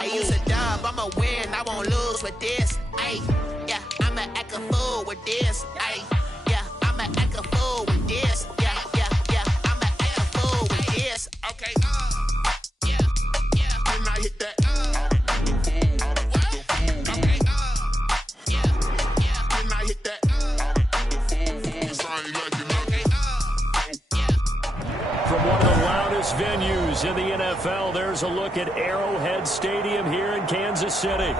I use a dub, I'ma win, I won't lose with this. Ayy, yeah, I'ma act a fool with this. Ayy, yeah, I'ma act a fool with this. Yeah, yeah, yeah, I'ma act a fool with this. Okay, yeah, yeah. When I hit that, okay, yeah, yeah. When I hit that, from one of the loudest venues in the NFL, there's a look at Arrowhead Stadium here in Kansas City.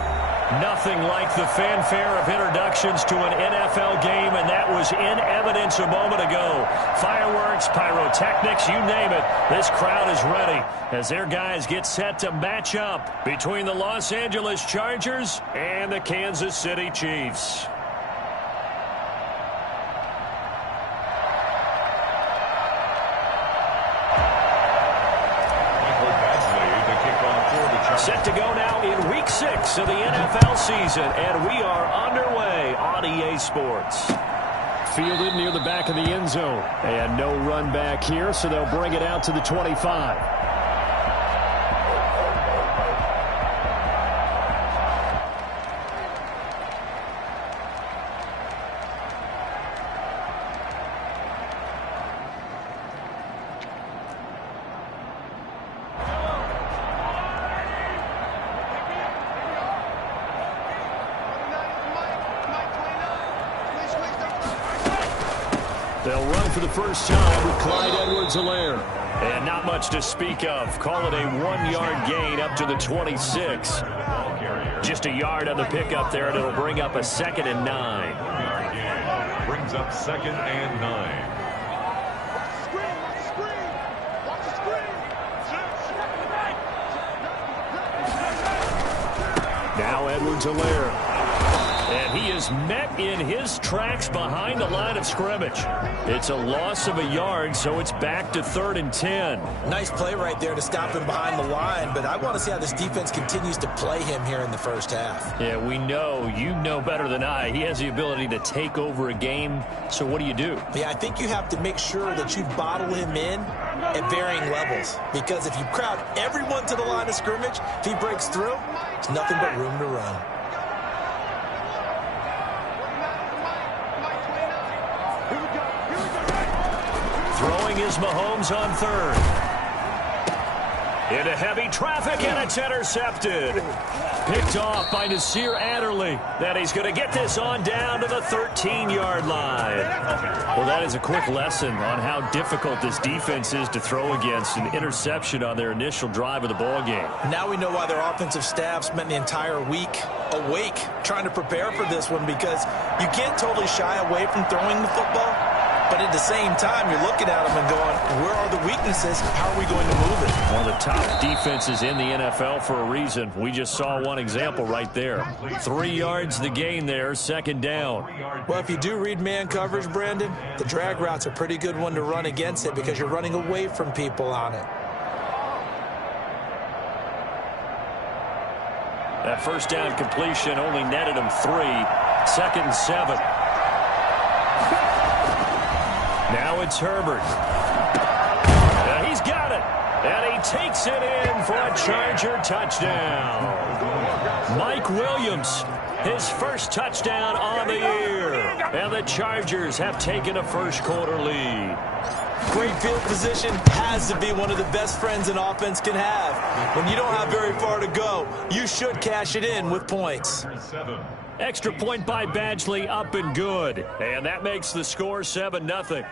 Nothing like the fanfare of introductions to an NFL game, and that was in evidence a moment ago. Fireworks, pyrotechnics, you name it. This crowd is ready as their guys get set to match up between the Los Angeles Chargers and the Kansas City Chiefs. Set to go now in Week 6 of the NFL season, and we are underway on EA Sports. Fielded near the back of the end zone, and no run back here, so they'll bring it out to the 25. They'll run for the first time with Clyde Edwards-Helaire. And not much to speak of. Call it a 1-yard gain up to the 26. Just a yard on the pickup there, and it'll bring up a 2nd and 9. Brings up 2nd and 9. Now Edwards-Helaire. And he is met in his tracks behind the line of scrimmage. It's a loss of a yard, so it's back to 3rd and 10. Nice play right there to stop him behind the line, but I want to see how this defense continues to play him here in the first half. Yeah, we know, you know better than I, he has the ability to take over a game, so what do you do? Yeah, I think you have to make sure that you bottle him in at varying levels, because if you crowd everyone to the line of scrimmage, if he breaks through, it's nothing but room to run. Throwing is Mahomes on 3rd. Into heavy traffic, and it's intercepted. Picked off by Nasir Adderley. That he's going to get this on down to the 13-yard line. Well, that is a quick lesson on how difficult this defense is to throw against. An interception on their initial drive of the ballgame. Now we know why their offensive staff spent the entire week awake trying to prepare for this one, because you can't totally shy away from throwing the football. But at the same time, you're looking at them and going, where are the weaknesses? How are we going to move it? One of the top defenses in the NFL for a reason. We just saw one example right there. 3 yards the gain there, 2nd down. Well, if you do read man coverage, Brandon, the drag route's a pretty good one to run against it because you're running away from people on it. That first down completion only netted him 3. 2nd and 7. Now it's Herbert. He's got it. And he takes it in for a Charger touchdown. Mike Williams, his first touchdown on the year. And the Chargers have taken a first-quarter lead. Great field position has to be one of the best friends an offense can have. When you don't have very far to go, you should cash it in with points. Extra point by Badgley, up and good. And that makes the score 7-0.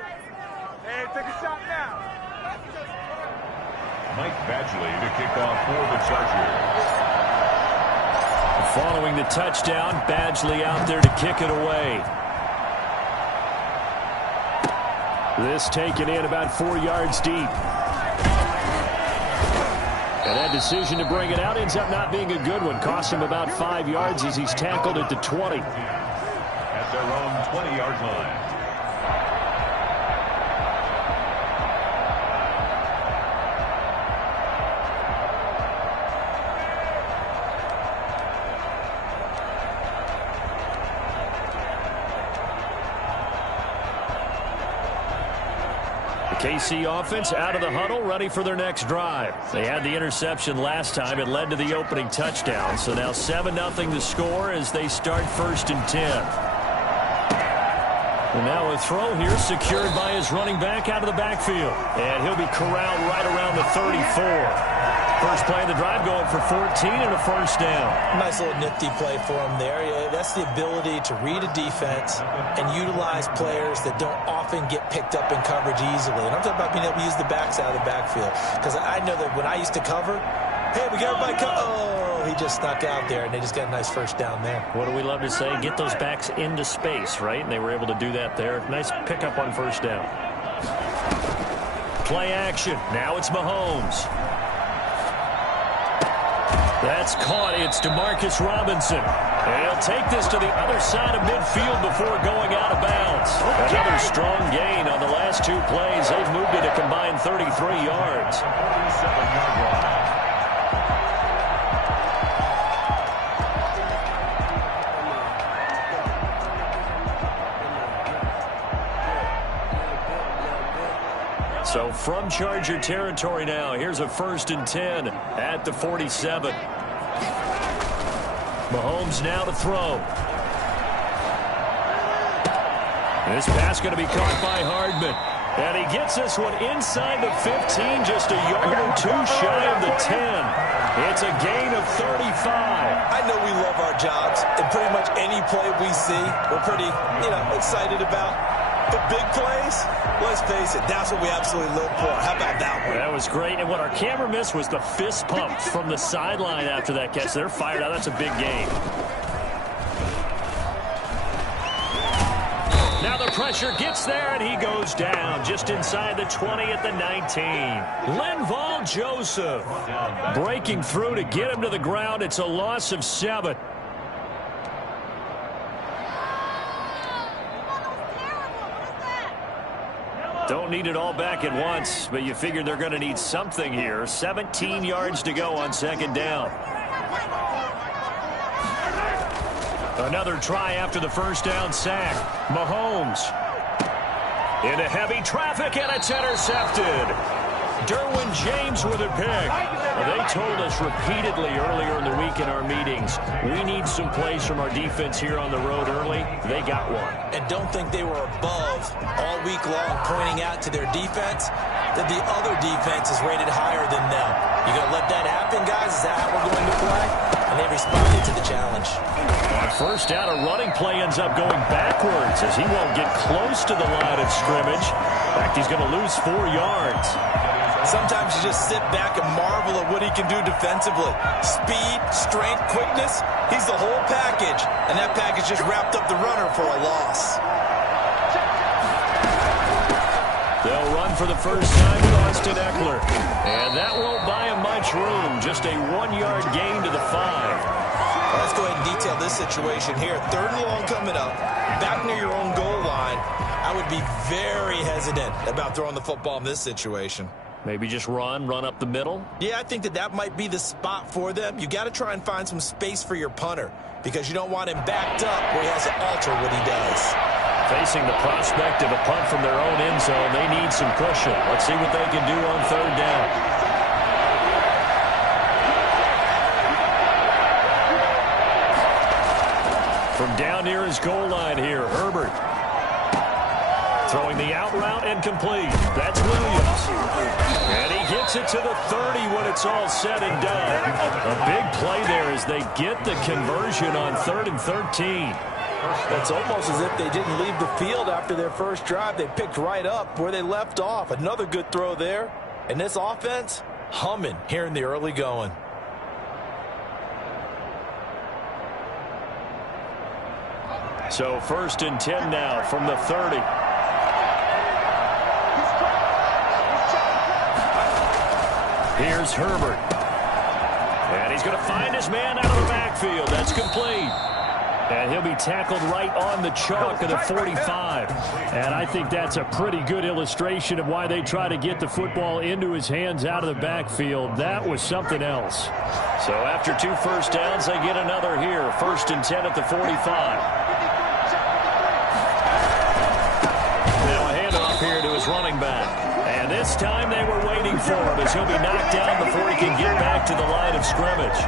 Hey, take a shot now. Mike Badgley to kick off for the Chargers. Following the touchdown, Badgley out there to kick it away. This taken in about 4 yards deep. And that decision to bring it out ends up not being a good one. Cost him about 5 yards as he's tackled at the 20. At their own 20-yard line. KC offense out of the huddle, ready for their next drive. They had the interception last time. It led to the opening touchdown. So now 7-0 to score as they start 1st and 10. And now a throw here secured by his running back out of the backfield. And he'll be corralled right around the 34. First play of the drive going for 14 and a first down. Nice little nifty play for him there. Yeah, that's the ability to read a defense and utilize players that don't often get picked up in coverage easily. And I'm talking about being able to use the backs out of the backfield. Because I know that when I used to cover, hey, we got everybody oh, he just snuck out there, and they just got a nice first down there. What do we love to say? Get those backs into space, right? And they were able to do that there. Nice pickup on first down. Play action. Now it's Mahomes. That's caught. It's Demarcus Robinson. And he'll take this to the other side of midfield before going out of bounds. Another strong gain on the last 2 plays. They've moved it a combined 33 yards. 47-yard line. So from Charger territory now, here's a 1st and 10 at the 47. Mahomes now to throw. This pass going to be caught by Hardman. And he gets this one inside the 15, just a yard or 2 shy of the 10. It's a gain of 35. I know we love our jobs, and pretty much any play we see, we're pretty, excited about. But big plays, let's face it, that's what we absolutely live for. How about that one? That was great. And what our camera missed was the fist pump from the sideline after that catch. They're fired out. That's a big gain. Now the pressure gets there, and he goes down just inside the 20 at the 19. Linval Joseph breaking through to get him to the ground. It's a loss of 7. Don't need it all back at once, but you figure they're going to need something here. 17 yards to go on 2nd down. Another try after the first down sack. Mahomes into heavy traffic, and it's intercepted. Derwin James with a pick. Well, they told us repeatedly earlier in the week in our meetings, we need some plays from our defense here on the road early. They got one. And don't think they were above all week long pointing out to their defense that the other defense is rated higher than them. You going to let that happen, guys? Is that how we're going to play? And they responded to the challenge. On first down, a running play ends up going backwards as he won't get close to the line of scrimmage. In fact, he's going to lose 4 yards. Sometimes you just sit back and marvel at what he can do defensively. Speed, strength, quickness, he's the whole package. And that package just wrapped up the runner for a loss. They'll run for the first time with Austin Eckler. And that won't buy him much room. Just a 1-yard gain to the 5. Let's go ahead and detail this situation here. 3rd and long coming up. Back near your own goal line. I would be very hesitant about throwing the football in this situation. Maybe just run up the middle? Yeah, I think that might be the spot for them. You got to try and find some space for your punter because you don't want him backed up where he has to alter what he does. Facing the prospect of a punt from their own end zone, they need some cushion. Let's see what they can do on 3rd down. From down near his goal line here, Herbert. Throwing the out route and complete. That's Williams. And he gets it to the 30 when it's all said and done. A big play there as they get the conversion on 3rd and 13. It's almost as if they didn't leave the field after their first drive. They picked right up where they left off. Another good throw there. And this offense, humming here in the early going. So 1st and 10 now from the 30. Here's Herbert. And he's going to find his man out of the backfield. That's complete. And he'll be tackled right on the chalk of the 45. And I think that's a pretty good illustration of why they try to get the football into his hands out of the backfield. That was something else. So after 2 first downs, they get another here. 1st and 10 at the 45. Now a handoff here to his running back. This time they were waiting for him as he'll be knocked down before he can get back to the line of scrimmage.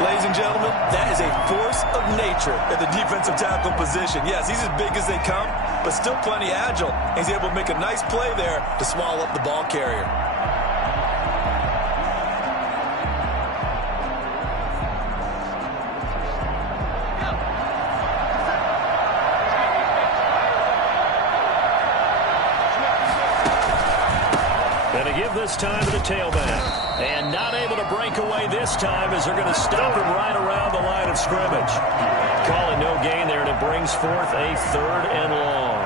Ladies and gentlemen, that is a force of nature at the defensive tackle position. Yes, he's as big as they come, but still plenty agile. He's able to make a nice play there to swallow up the ball carrier. And to give this time to the tailback. And not able to break away this time as they're going to stop him right around the line of scrimmage. Call it no gain there, and it brings forth a 3rd and long.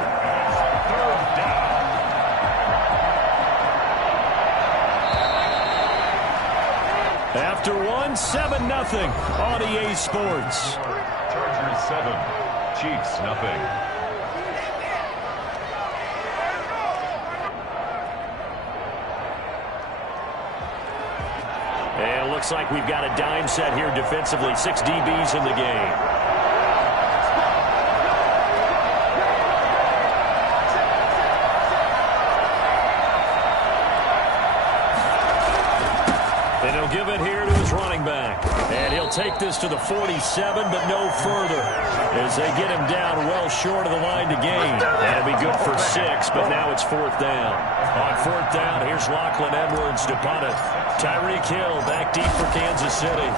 After one, 7-0 on EA Sports. Chargers 7, Chiefs nothing. And it looks like we've got a dime set here defensively. 6 DBs in the game. And he'll give it here to his running back. And he'll take this to the 47, but no further, as they get him down well short of the line to gain. And it'll be good for 6, but now it's 4th down. On 4th down, here's Lachlan Edwards to punt it. Tyreek Hill back deep for Kansas City.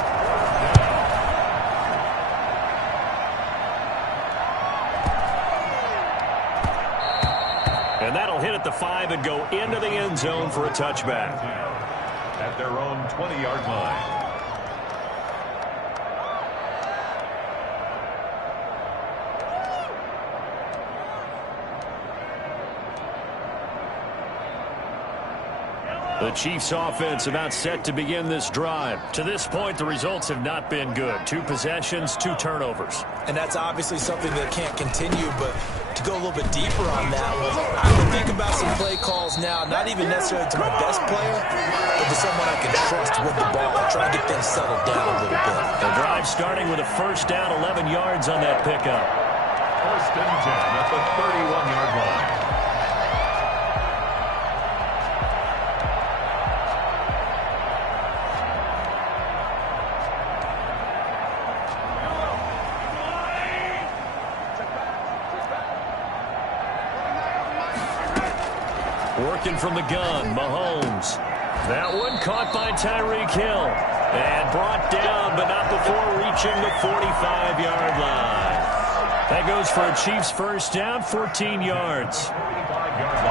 And that'll hit at the 5 and go into the end zone for a touchback. At their own 20-yard line. The Chiefs offense about set to begin this drive. To this point, the results have not been good. 2 possessions, 2 turnovers. And that's obviously something that can't continue, but to go a little bit deeper on that one, I would think about some play calls now, not even necessarily to my best player, but to someone I can trust with the ball, try to get things settled down a little bit. The drive starting with a 1st down, 11 yards on that pickup. 1st and 10 at the 31-yard line. Working from the gun, Mahomes. That one caught by Tyreek Hill. And brought down, but not before reaching the 45-yard line. That goes for a Chiefs 1st down, 14 yards. 45-yard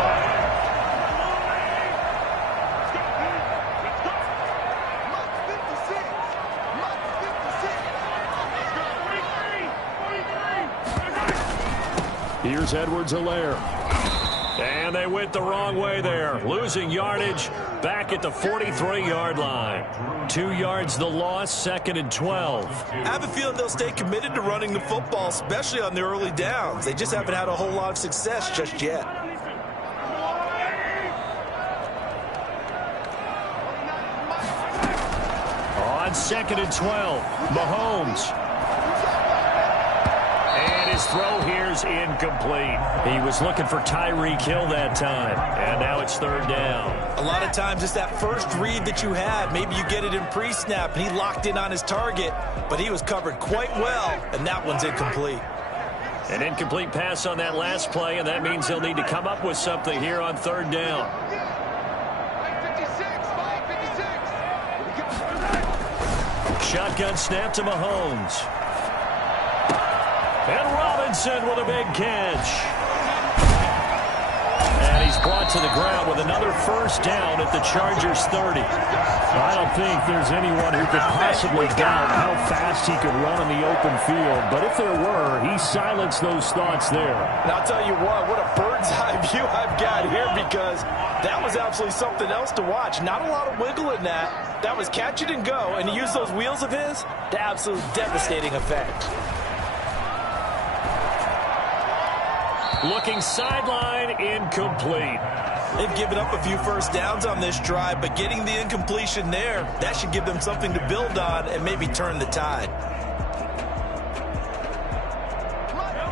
line. Here's Edwards-Helaire. And they went the wrong way there. Losing yardage back at the 43-yard line. 2 yards the loss, 2nd and 12. I have a feeling they'll stay committed to running the football, especially on the early downs. They just haven't had a whole lot of success just yet. On 2nd and 12, Mahomes. And his throw here's incomplete. He was looking for Tyreek Hill that time. And now it's 3rd down. A lot of times it's that first read that you had. Maybe you get it in pre-snap, and he locked in on his target, but he was covered quite well, and that one's incomplete. An incomplete pass on that last play, and that means they'll need to come up with something here on 3rd down. Shotgun snap to Mahomes. And Robinson with a big catch. And he's brought to the ground with another 1st down at the Chargers 30. I don't think there's anyone who could possibly doubt how fast he could run in the open field. But if there were, he silenced those thoughts there. And I'll tell you what a bird's eye view I've got here, because that was absolutely something else to watch. Not a lot of wiggle in that. That was catch it and go, and he used those wheels of his to absolute devastating effect. Looking sideline, incomplete. They've given up a few 1st downs on this drive, but getting the incompletion there, that should give them something to build on and maybe turn the tide.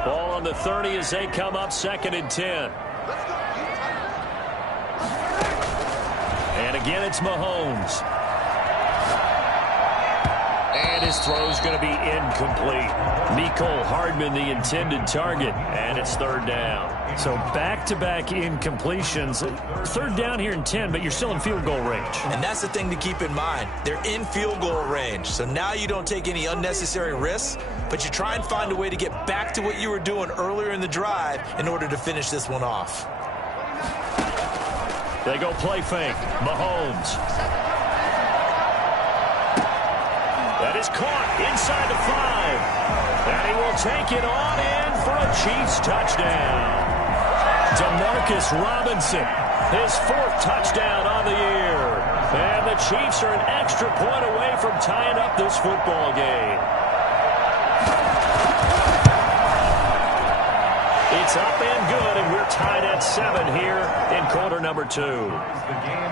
Ball on the 30 as they come up 2nd and 10. And again, it's Mahomes. And his throw's going to be incomplete. Mecole Hardman, the intended target, and it's third down. So back-to-back incompletions. Third down here in 10, but you're still in field goal range. And that's the thing to keep in mind. They're in field goal range. So now you don't take any unnecessary risks, but you try and find a way to get back to what you were doing earlier in the drive in order to finish this one off. They go play fake. Mahomes. That is caught inside the 5. And he will take it on in for a Chiefs touchdown. Demarcus Robinson, his 4th touchdown on the year. And the Chiefs are an extra point away from tying up this football game. It's up and good, and we're tied at 7 here in quarter number 2. The game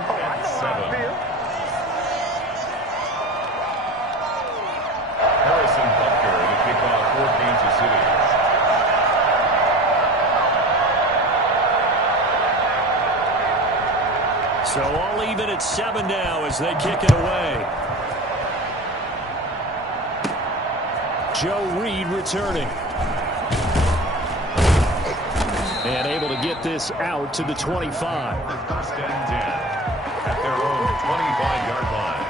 at 7. Harrison Butker to kick off for Kansas City. So all even at 7 now as they kick it away. Joe Reed returning. And able to get this out to the 25. First and 10 at their own 25-yard line.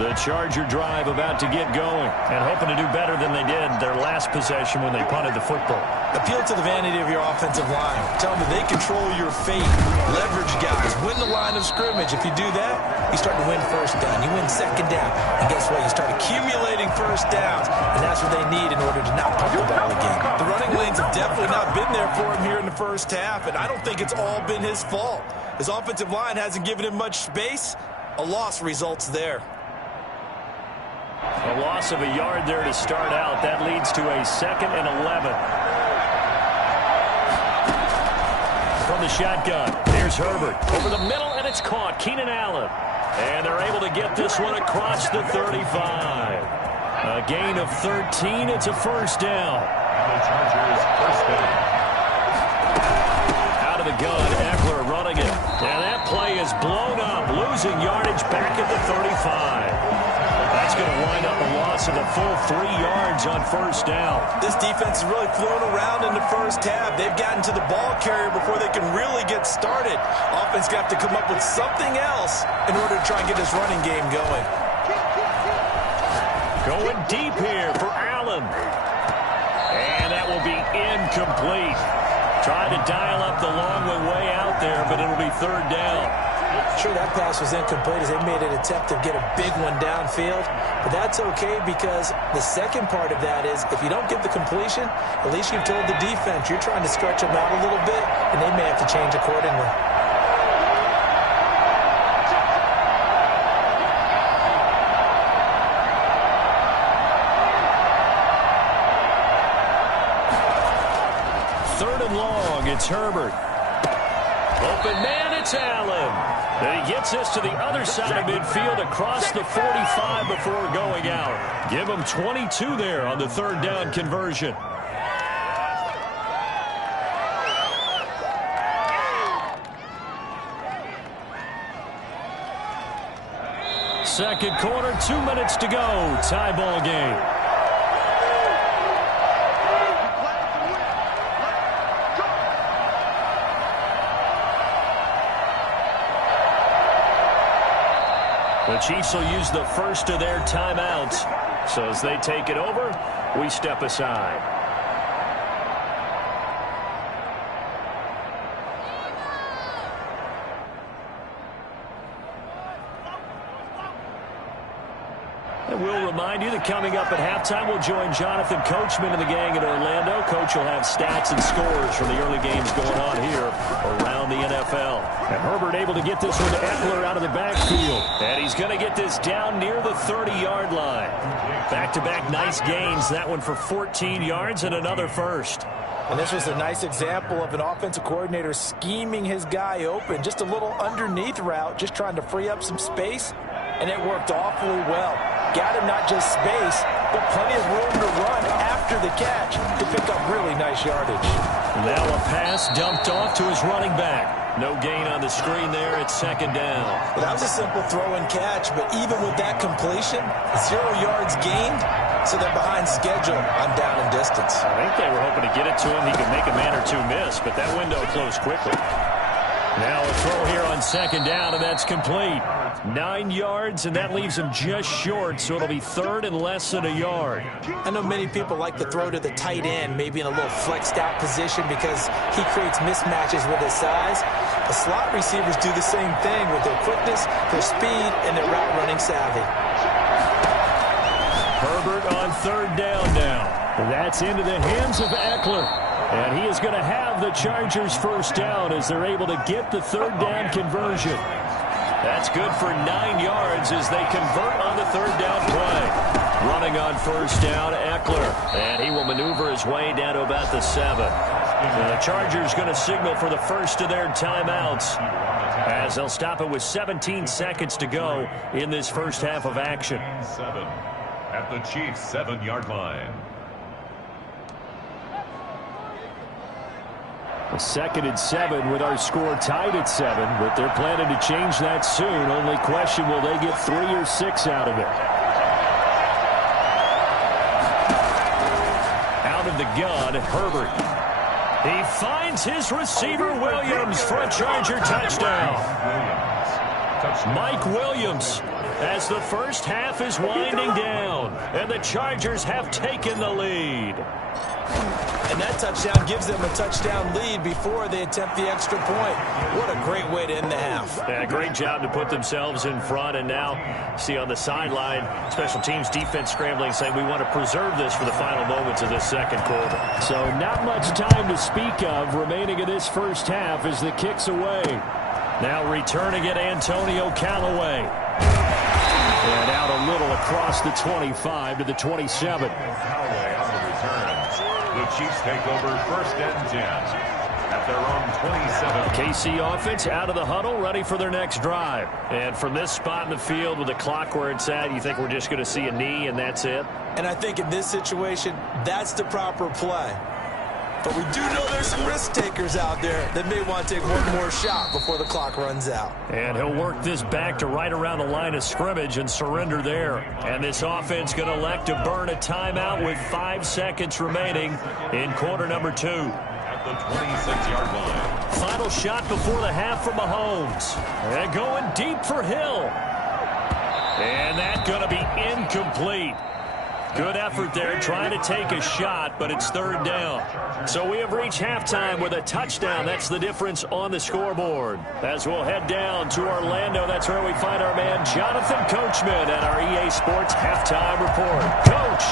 The Charger drive about to get going and hoping to do better than they did their last possession when they punted the football. Appeal to the vanity of your offensive line. Tell them that they control your fate. Leverage guys. Win the line of scrimmage. If you do that, you start to win first down. You win second down. And guess what? You start accumulating first downs. And that's what they need in order to not punt the ball again. The running lanes have definitely not been there for him here in the first half. And I don't think it's all been his fault. His offensive line hasn't given him much space. A loss results there. A loss of a yard there to start out. That leads to a 2nd and 11. From the shotgun, here's Herbert. Over the middle, and it's caught. Keenan Allen. And they're able to get this one across the 35. A gain of 13. It's a first down. And the Chargers first down. Out of the gun, Eckler running it. And that play is blown up. Losing yardage back at the 35. That's going to wind up a loss of a full 3 yards on first down. This defense has really flown around in the first half. They've gotten to the ball carrier before they can really get started. Offense got to come up with something else in order to try and get this running game going. Going deep here for Allen. And that will be incomplete. Trying to dial up the long way out there, but it'll be third down. Sure, that pass was incomplete as they made an attempt to get a big one downfield. But that's okay because the second part of that is if you don't get the completion, at least you've told the defense you're trying to stretch them out a little bit, and they may have to change accordingly. Third and long, it's Herbert. Open man, it's Allen. And he gets this to the other side of midfield across the 45 before going out. Give him 22 there on the third down conversion. Second quarter, 2 minutes to go. Tie ball game. The Chiefs will use the first of their timeouts. So as they take it over, we step aside. And we'll remind you that coming up at halftime, we'll join Jonathan Coachman and the gang in Orlando. Coach will have stats and scores from the early games going on here around the NFL. And Herbert able to get this one to Eckler out of the backfield. And he's going to get this down near the 30-yard line. Back-to-back nice gains. That one for 14 yards and another first. And this was a nice example of an offensive coordinator scheming his guy open. Just a little underneath route, just trying to free up some space. And it worked awfully well. Got him not just space, but plenty of room to run after after the catch to pick up really nice yardage. Now a pass dumped off to his running back. No gain on the screen there. It's second down. Well, that was a simple throw and catch, but even with that completion, 0 yards gained, so they're behind schedule on down and distance. I think they were hoping to get it to him. He could make a man or two miss, but that window closed quickly. Now a throw here on second down, and that's complete. 9 yards, and that leaves him just short, so it'll be third and less than a yard. I know many people like to throw to the tight end, maybe in a little flexed out position because he creates mismatches with his size. The slot receivers do the same thing with their quickness, their speed, and their route running savvy. Herbert on third down now. That's into the hands of Eckler. And he is going to have the Chargers first down as they're able to get the third down conversion. That's good for 9 yards as they convert on the third down play. Running on first down, Eckler. And he will maneuver his way down to about the 7. And the Chargers going to signal for the first of their timeouts as they'll stop it with 17 seconds to go in this first half of action. 7 at the Chiefs' 7-yard line. A 2nd and 7 with our score tied at 7, but they're planning to change that soon. Only question, will they get 3 or 6 out of it? Out of the gun, Herbert. He finds his receiver, Williams, for a Charger touchdown. Mike Williams, as the first half is winding down, and the Chargers have taken the lead. And that touchdown gives them a touchdown lead before they attempt the extra point. What a great way to end the half. Yeah, great job to put themselves in front. And now, see on the sideline, special teams defense scrambling, saying we want to preserve this for the final moments of this second quarter. So not much time to speak of remaining in this first half as the kick's away. Now returning it, Antonio Callaway. And out a little across the 25 to the 27. Callaway on the return. The Chiefs take over first and 10 at their own 27. KC offense out of the huddle, ready for their next drive. And from this spot in the field with the clock where it's at, you think we're just going to see a knee and that's it? And I think in this situation, that's the proper play. But we do know there's some risk takers out there that may want to take one more shot before the clock runs out. And he'll work this back to right around the line of scrimmage and surrender there. And this offense going to elect to burn a timeout with 5 seconds remaining in quarter number 2. At the 26-yard line. Final shot before the half from Mahomes. And going deep for Hill. And that's going to be incomplete. Good effort there, trying to take a shot, but it's third down. So we have reached halftime with a touchdown. That's the difference on the scoreboard. As we'll head down to Orlando, that's where we find our man Jonathan Coachman at our EA Sports Halftime Report. Coach!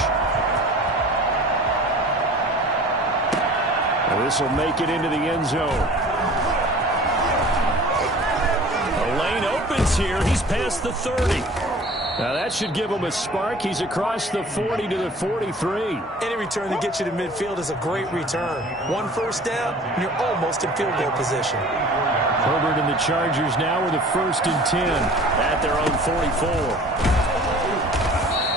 Well, this will make it into the end zone. The lane opens here. He's past the 30. Now that should give him a spark. He's across the 40 to the 43. Any return that gets you to midfield is a great return. 1 first down, and you're almost in field goal position. Herbert and the Chargers now with a 1st and 10 at their own 44.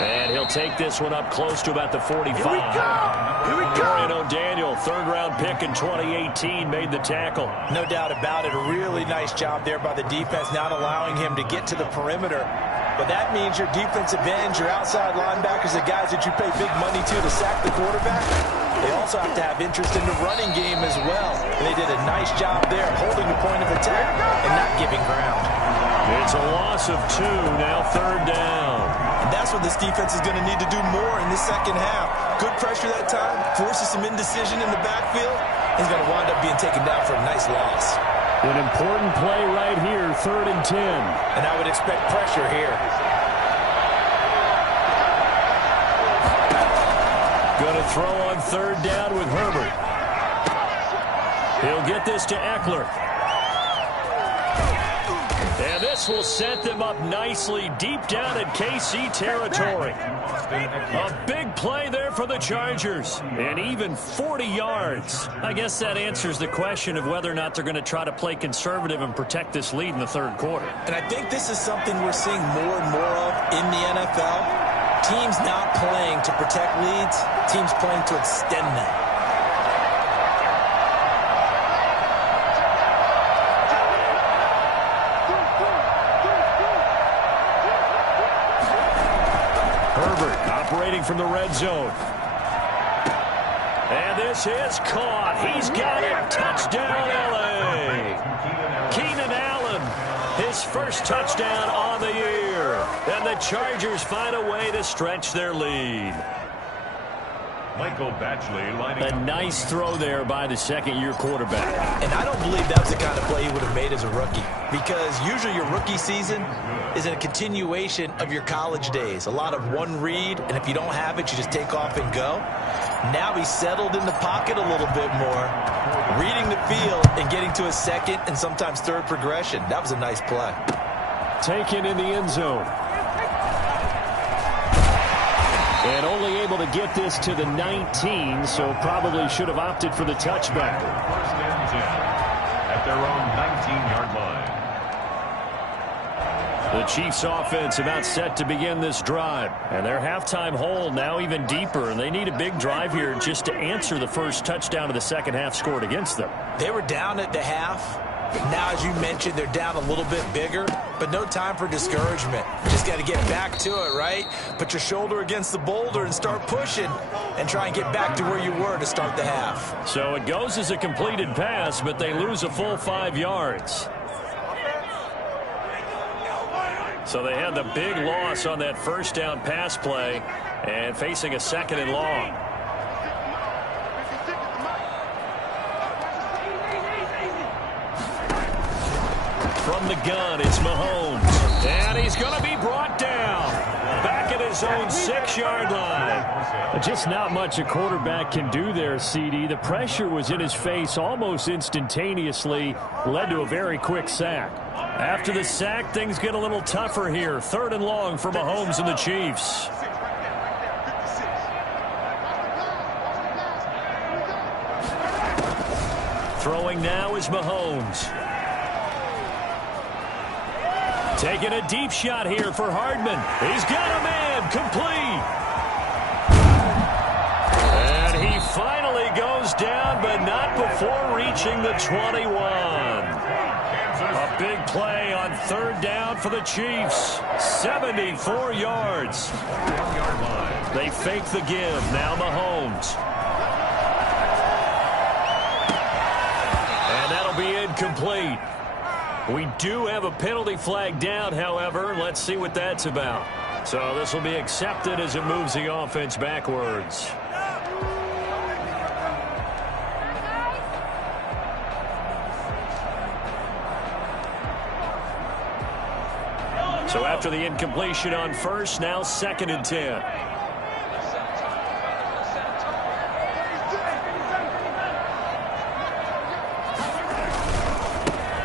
And he'll take this one up close to about the 45. Here we go! Here we go! Dorian O'Daniel, 3rd-round pick in 2018, made the tackle. No doubt about it. A really nice job there by the defense, not allowing him to get to the perimeter. But that means your defensive ends, your outside linebackers, the guys that you pay big money to sack the quarterback, they also have to have interest in the running game as well. And they did a nice job there holding the point of attack and not giving ground. It's a loss of 2, now 3rd down. And that's what this defense is going to need to do more in this second half. Good pressure that time, forces some indecision in the backfield. He's going to wind up being taken down for a nice loss. An important play right here, 3rd and 10. And I would expect pressure here. Going to throw on 3rd down with Herbert. He'll get this to Eckler. And this will set them up nicely deep down in KC territory. A big play there for the Chargers. And even 40 yards. I guess that answers the question of whether or not they're going to try to play conservative and protect this lead in the 3rd quarter. And I think this is something we're seeing more and more of in the NFL. Teams not playing to protect leads, teams playing to extend them. Herbert operating from the red zone. And this is caught. He's got it. Touchdown, L.A. Keenan Allen, his first touchdown on the year. And the Chargers find a way to stretch their lead. Michael Batchley lining up. A nice throw there by the second-year quarterback. And I don't believe that was the kind of play he would have made as a rookie, because usually your rookie season is a continuation of your college days. A lot of one read, and if you don't have it, you just take off and go. Now he's settled in the pocket a little bit more, reading the field and getting to a second and sometimes third progression. That was a nice play. Taken in the end zone. And only able to get this to the 19, so probably should have opted for the touchback. First and 10 at their own 19-yard line. The Chiefs offense about set to begin this drive. And their halftime hole now even deeper. And they need a big drive here just to answer the first touchdown of the second half scored against them. They were down at the half. Now, as you mentioned, they're down a little bit bigger, but no time for discouragement. Just got to get back to it, right? Put your shoulder against the boulder and start pushing and try and get back to where you were to start the half. So it goes as a completed pass, but they lose a full 5 yards. So they had the big loss on that first down pass play and facing a second and long. From the gun, it's Mahomes. And he's going to be brought down. Back at his own 6-yard line. Just not much a quarterback can do there, CD. The pressure was in his face almost instantaneously. Led to a very quick sack. After the sack, things get a little tougher here. 3rd and long for Mahomes and the Chiefs. Throwing now is Mahomes. Taking a deep shot here for Hardman. He's got a man complete. And he finally goes down, but not before reaching the 21. A big play on 3rd down for the Chiefs. 74 yards. They fake the give. Now Mahomes. And that'll be incomplete. We do have a penalty flag down, however. Let's see what that's about. So this will be accepted as it moves the offense backwards. So after the incompletion on first, now 2nd and 10.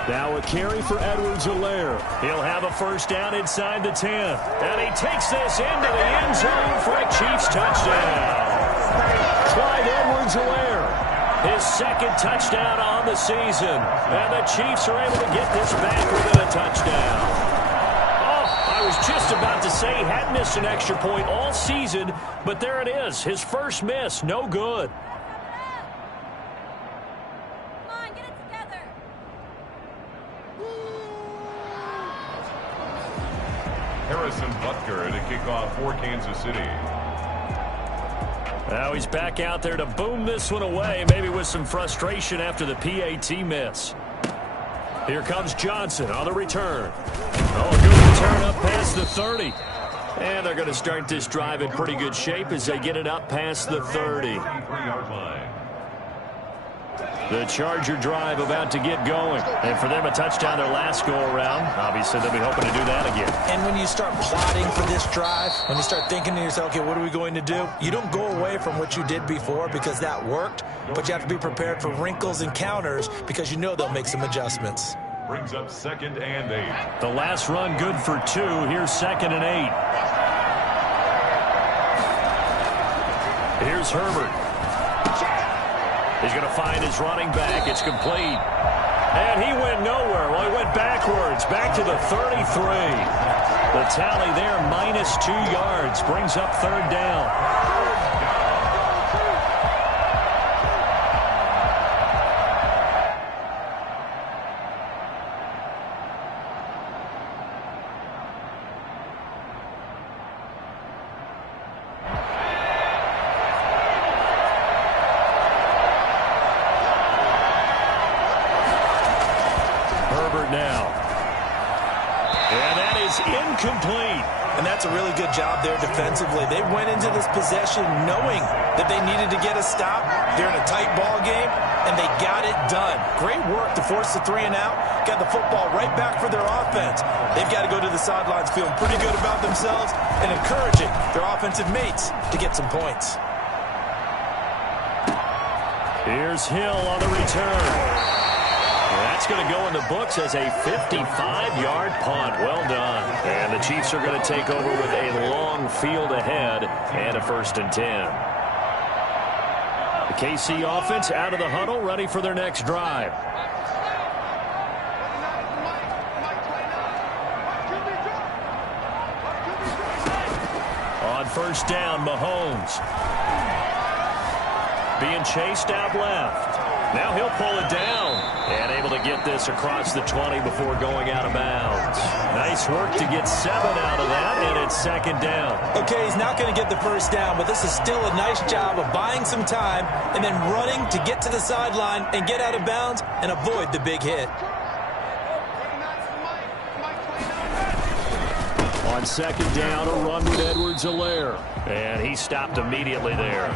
Now a carry for Edwards-Helaire. He'll have a first down inside the 10. And he takes this into the end zone for a Chiefs touchdown. Clyde Edwards-Helaire, his 2nd touchdown on the season. And the Chiefs are able to get this back within a touchdown. Oh, I was just about to say he hadn't missed an extra point all season, but there it is. His first miss, no good. Harrison Butker to kick off for Kansas City. Now he's back out there to boom this one away, maybe with some frustration after the PAT miss. Here comes Johnson on the return. Oh, good return up past the 30. And they're going to start this drive in pretty good shape as they get it up past the 30. 3-yard line. The Charger drive about to get going. And for them, a touchdown their last go-around. Obviously, they'll be hoping to do that again. And when you start plotting for this drive, when you start thinking to yourself, okay, what are we going to do? You don't go away from what you did before because that worked, but you have to be prepared for wrinkles and counters because you know they'll make some adjustments. Brings up 2nd and 8. The last run good for 2. Here's 2nd and 8. Here's Herbert. He's going to find his running back. It's complete. And he went nowhere. Well, he went backwards, back to the 33. The tally there, -2 yards, brings up third down. Now. And that is incomplete. And that's a really good job there defensively. They went into this possession knowing that they needed to get a stop. They're in a tight ball game, and they got it done. Great work to force the 3 and out. Got the football right back for their offense. They've got to go to the sidelines feeling pretty good about themselves and encouraging their offensive mates to get some points. Here's Hill on the return. That's going to go in the books as a 55-yard punt. Well done. And the Chiefs are going to take over with a long field ahead and a 1st and 10. The KC offense out of the huddle, ready for their next drive. On 1st down, Mahomes. Being chased out left. Now he'll pull it down and able to get this across the 20 before going out of bounds. Nice work to get 7 out of that, and it's 2nd down. Okay, he's not going to get the 1st down, but this is still a nice job of buying some time and then running to get to the sideline and get out of bounds and avoid the big hit. On 2nd down, a run with Edwards-Helaire. And he stopped immediately there.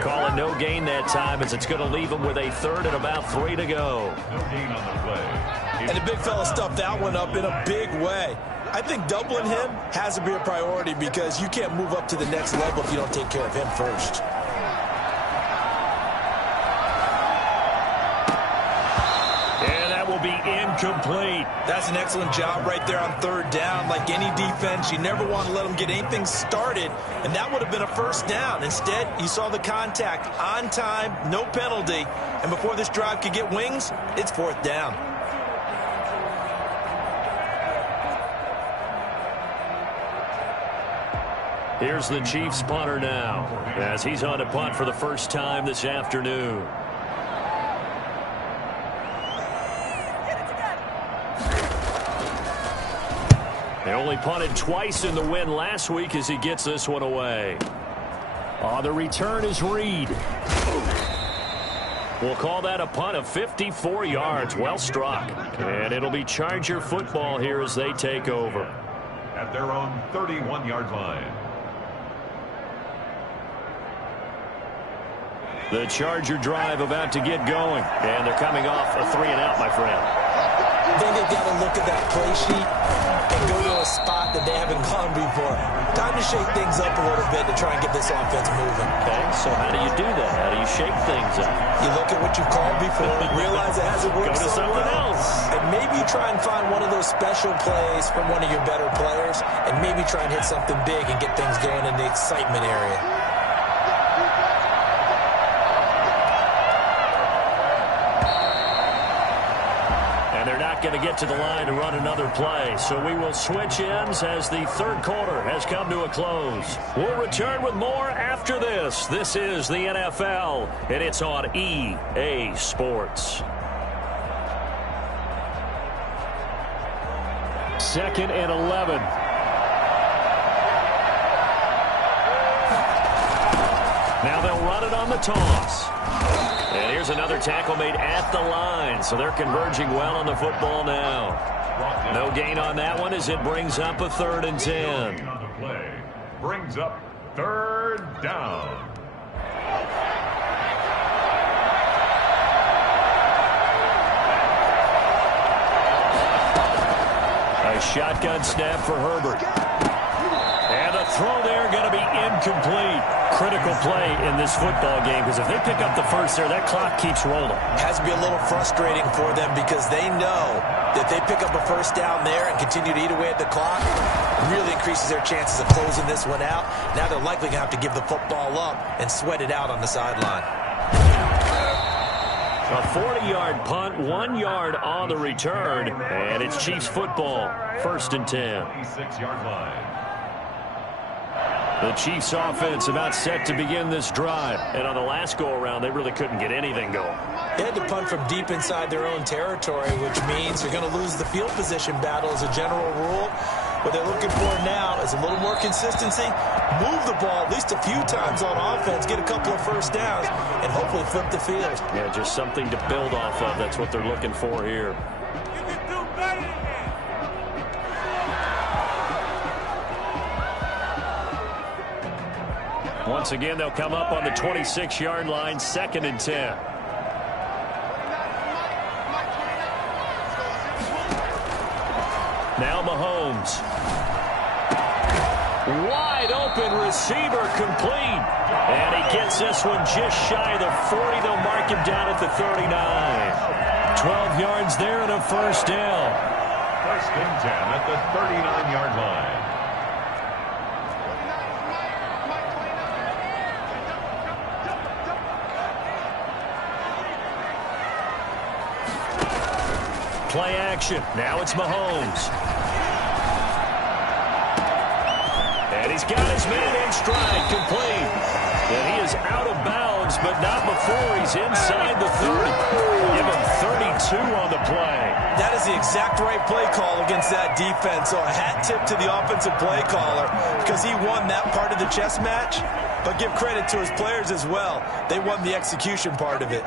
Call it no gain that time as it's going to leave him with a 3rd and about 3 to go. No gain on the play. And the big fella stuffed that one up in a big way. I think doubling him has to be a priority because you can't move up to the next level if you don't take care of him first. Will be incomplete. That's an excellent job right there on 3rd down. Like any defense, you never want to let them get anything started, and that would have been a 1st down. Instead, you saw the contact on time, no penalty, and before this drive could get wings, it's 4th down. Here's the Chiefs punter now as he's on to punt for the first time this afternoon. They only punted twice in the win last week as he gets this one away. On the return is Reed. We'll call that a punt of 54 yards. Well struck. And it'll be Charger football here as they take over. At their own 31-yard line. The Charger drive about to get going. And they're coming off a 3 and out, my friend. I think they've got to look at that play sheet and go to a spot that they haven't gone before. Time to shake things up a little bit to try and get this offense moving. Okay, so how do you do that? How do you shake things up? You look at what you called before, realize it hasn't worked Go to something else. And maybe you try and find one of those special plays from one of your better players, and maybe try and hit something big and get things going in the excitement area. Going to get to the line to run another play. So we will switch ends as the 3rd quarter has come to a close. We'll return with more after this. This is the NFL, and it's on EA Sports. 2nd and 11. Now they'll run it on the toss. And here's another tackle made at the line, so they're converging well on the football now. No gain on that one as it brings up a 3rd and 10. On the play brings up 3rd down. A shotgun snap for Herbert. And the throw there going to be incomplete. Critical play in this football game because if they pick up the 1st there, that clock keeps rolling. Has to be a little frustrating for them because they know that they pick up a 1st down there and continue to eat away at the clock, really increases their chances of closing this one out. Now they're likely going to have to give the football up and sweat it out on the sideline. A 40-yard punt, 1 yard on the return, and it's Chiefs football, 1st and 10. 26-yard line. The Chiefs offense about set to begin this drive. And on the last go-around, they really couldn't get anything going. They had to punt from deep inside their own territory, which means you're going to lose the field position battle as a general rule. What they're looking for now is a little more consistency, move the ball at least a few times on offense, get a couple of first downs, and hopefully flip the field. Yeah, just something to build off of. That's what they're looking for here. You can do better than that. Once again, they'll come up on the 26-yard line, 2nd and 10. Now Mahomes. Wide open receiver complete. And he gets this one just shy of the 40. They'll mark him down at the 39. 12 yards there and a first down. 1st and 10 at the 39-yard line. Play action. Now it's Mahomes. And he's got his man in stride, complete. And he is out of bounds, but not before he's inside the 30. Give him 32 on the play. That is the exact right play call against that defense. So a hat tip to the offensive play caller because he won that part of the chess match. But give credit to his players as well. They won the execution part of it.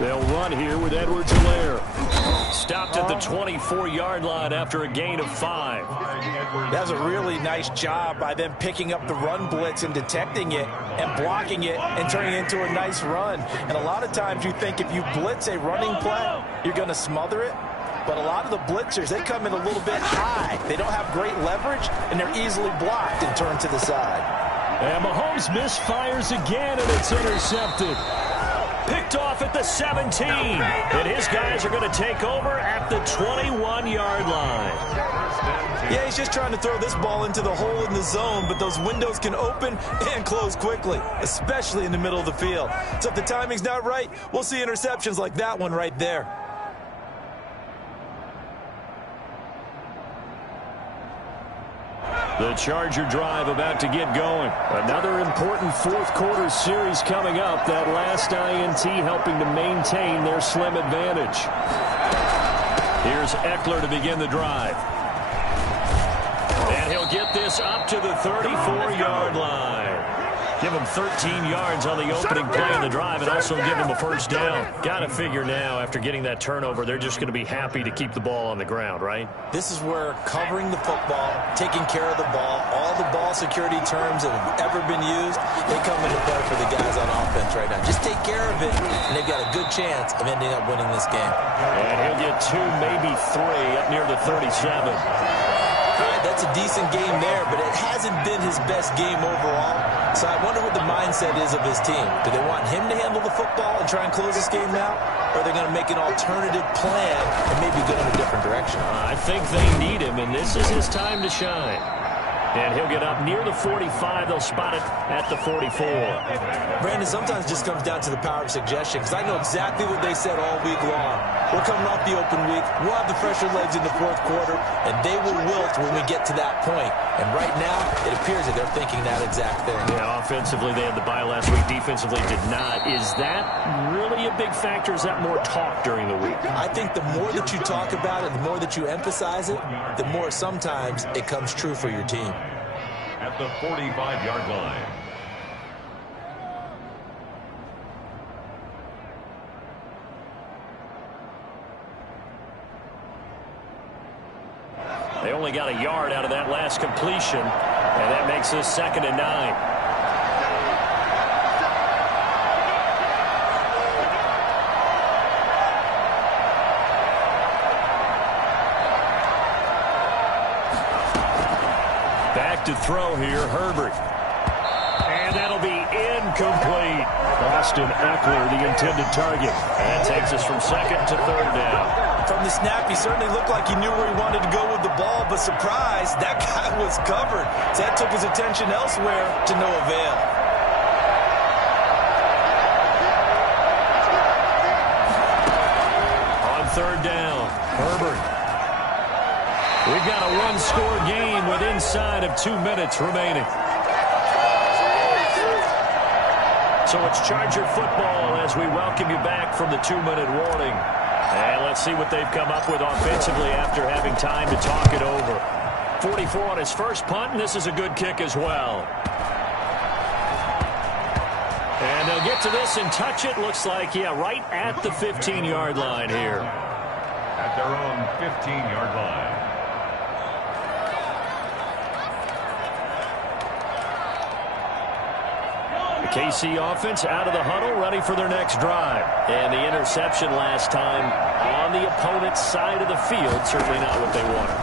They'll run here with Edwards-Helaire. Stopped at the 24-yard line after a gain of 5. That was a really nice job by them picking up the run blitz and detecting it and blocking it and turning it into a nice run. And a lot of times you think if you blitz a running play, you're going to smother it. But a lot of the blitzers, they come in a little bit high. They don't have great leverage, and they're easily blocked and turned to the side. And Mahomes misfires again, and it's intercepted. Picked off at the 17. And his guys are going to take over at the 21-yard line. Yeah, he's just trying to throw this ball into the hole in the zone, but those windows can open and close quickly, especially in the middle of the field. So if the timing's not right, we'll see interceptions like that one right there. The Charger drive about to get going. Another important fourth-quarter series coming up. That last INT helping to maintain their slim advantage. Here's Eckler to begin the drive. And he'll get this up to the 34-yard line. Give him 13 yards on the opening play of the drive and also give him a first down. Got to figure now, after getting that turnover, they're just going to be happy to keep the ball on the ground, right? This is where covering the football, taking care of the ball, all the ball security terms that have ever been used, they come into play for the guys on offense right now. Just take care of it, and they've got a good chance of ending up winning this game. And he'll get 2, maybe 3 up near the 37. All right, that's a decent game there, but it hasn't been his best game overall. So I wonder what the mindset is of his team. Do they want him to handle the football and try and close this game out? Or are they going to make an alternative plan and maybe go in a different direction? I think they need him, and this is his time to shine. And he'll get up near the 45. They'll spot it at the 44. Brandon, sometimes it just comes down to the power of suggestion, because I know exactly what they said all week long. We're coming off the open week. We'll have the fresher legs in the fourth quarter, and they will wilt when we get to that point. And right now, it appears that they're thinking that exact thing. Yeah, offensively, they had the bye last week. Defensively, did not. Is that really a big factor? Is that more talk during the week? I think the more that you talk about it, the more that you emphasize it, the more sometimes it comes true for your team. At the 45-yard line. They only got a yard out of that last completion, and that makes this 2nd and 9. Back to throw here, Herbert. And that'll be incomplete. Austin Eckler, the intended target. And that takes us from 2nd to 3rd down. From the snap, he certainly looked like he knew where he wanted to go with the ball, but surprise, that guy was covered. So that took his attention elsewhere to no avail. On third down, Herbert. We've got a one-score game with inside of 2 minutes remaining. So it's Charger football as we welcome you back from the 2-minute warning. And let's see what they've come up with offensively after having time to talk it over. 44 on his first punt, and this is a good kick as well. And they'll get to this and touch it. Looks like, yeah, right at the 15-yard line here. At their own 15-yard line. KC offense out of the huddle, ready for their next drive. And the interception last time on the opponent's side of the field, certainly not what they wanted.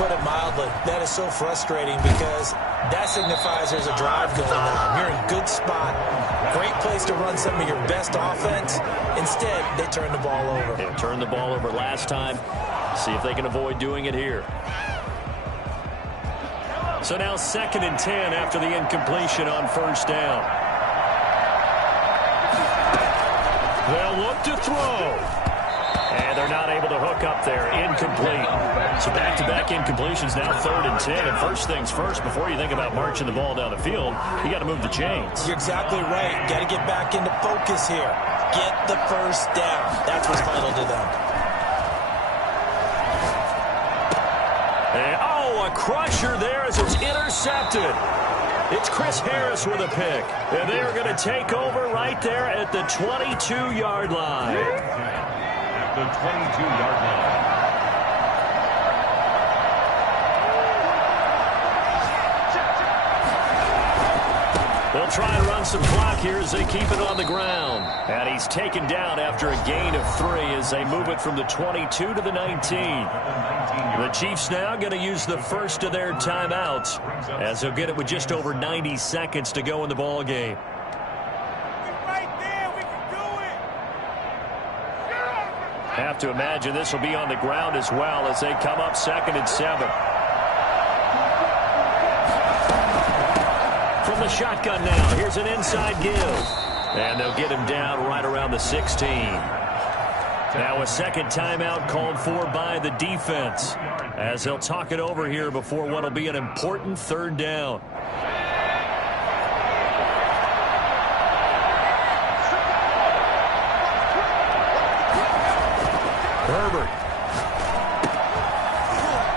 Put it mildly, that is so frustrating because that signifies there's a drive going on. You're in a good spot, great place to run some of your best offense. Instead, they turn the ball over. They turned the ball over last time. See if they can avoid doing it here. So now 2nd and 10 after the incompletion on first down. They'll look to throw. And they're not able to hook up there. Incomplete. So back-to-back incompletions, now 3rd and 10. And first things first, before you think about marching the ball down the field, you got to move the chains. You're exactly right. Got to get back into focus here. Get the first down. That's what's vital to them. And, a crusher there as it's intercepted. It's Chris Harris with a pick. And they are going to take over right there at the 22-yard line. At the 22-yard line. They'll try and run some clock here as they keep it on the ground. And he's taken down after a gain of 3 as they move it from the 22 to the 19. The Chiefs now going to use the first of their timeouts as they'll get it with just over 90 seconds to go in the ball game. Right there, we can do it. Have to imagine this will be on the ground as well as they come up 2nd and 7. From the shotgun now, here's an inside give. And they'll get him down right around the 16. Now a second timeout called for by the defense as they'll talk it over here before what will be an important 3rd down. Herbert.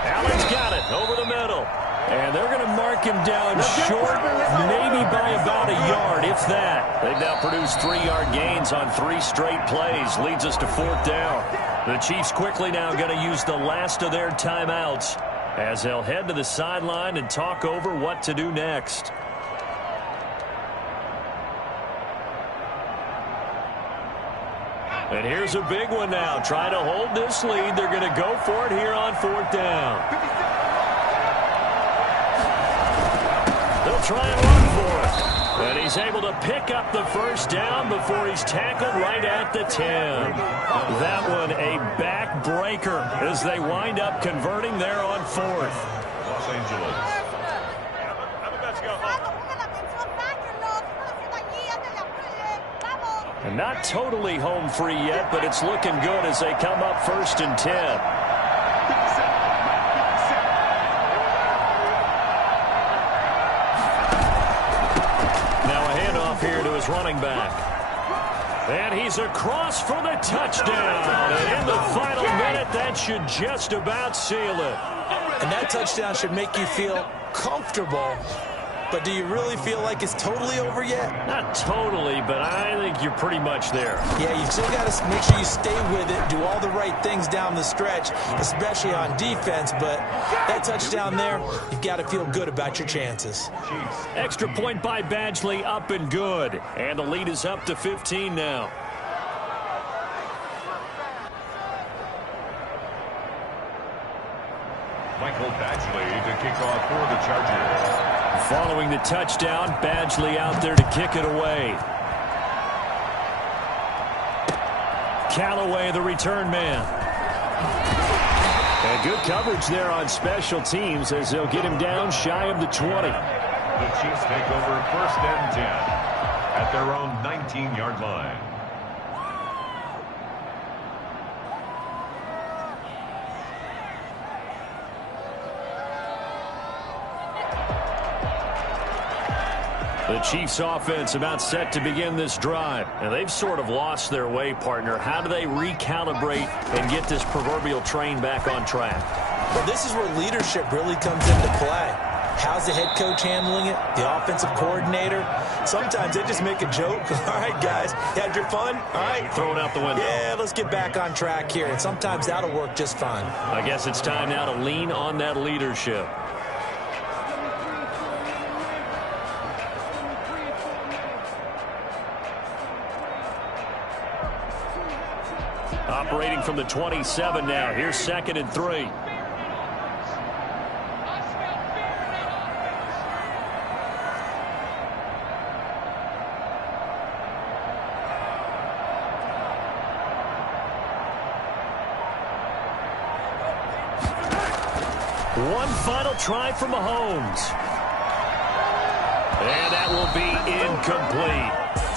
Allen's got it over the middle. And they're going to mark him down short, maybe by about a yard, if that. They've now produced 3-yard gains on 3 straight plays. Leads us to 4th down. The Chiefs quickly now going to use the last of their timeouts as they'll head to the sideline and talk over what to do next. And here's a big one now. Trying to hold this lead. They're going to go for it here on 4th down. They'll try and run for it. And he's able to pick up the first down before he's tackled right at the 10. That one a backbreaker as they wind up converting there on 4th. Los Angeles. I'm about to go home. And not totally home free yet, but it's looking good as they come up 1st and 10. Here to his running back. And he's across for the touchdown. And in the final minute, that should just about seal it. And that touchdown should make you feel comfortable. But do you really feel like it's totally over yet? Not totally, but I think you're pretty much there. Yeah, you've still got to make sure you stay with it, do all the right things down the stretch, especially on defense. But that touchdown there, you've got to feel good about your chances. Extra point by Badgley, up and good. And the lead is up to 15 now. Michael Badgley to kick off for the Chargers. Following the touchdown, Badgley out there to kick it away. Callaway, the return man. And good coverage there on special teams as they'll get him down shy of the 20. The Chiefs take over first and 10 at their own 19-yard line. The Chiefs offense about set to begin this drive. And they've sort of lost their way, partner. How do they recalibrate and get this proverbial train back on track? Well, this is where leadership really comes into play. How's the head coach handling it? The offensive coordinator? Sometimes they just make a joke. All right, guys, you had your fun? All right. Throw it out the window. Yeah, let's get back on track here. And sometimes that'll work just fine. I guess it's time now to lean on that leadership. Operating from the 27 now. Here's 2nd and 3. One final try from Mahomes. And that will be incomplete,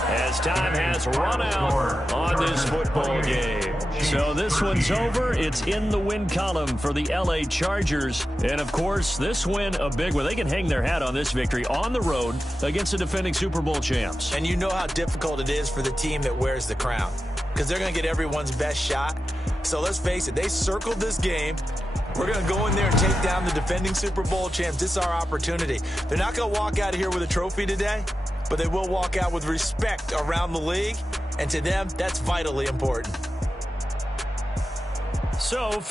as time has run out on this football game. So this one's over. It's in the win column for the L.A. Chargers. And, of course, this win, a big one. They can hang their hat on this victory on the road against the defending Super Bowl champs. And you know how difficult it is for the team that wears the crown, because they're going to get everyone's best shot. So let's face it, they circled this game. We're going to go in there and take down the defending Super Bowl champs. This is our opportunity. They're not going to walk out of here with a trophy today, but they will walk out with respect around the league. And to them, that's vitally important. So for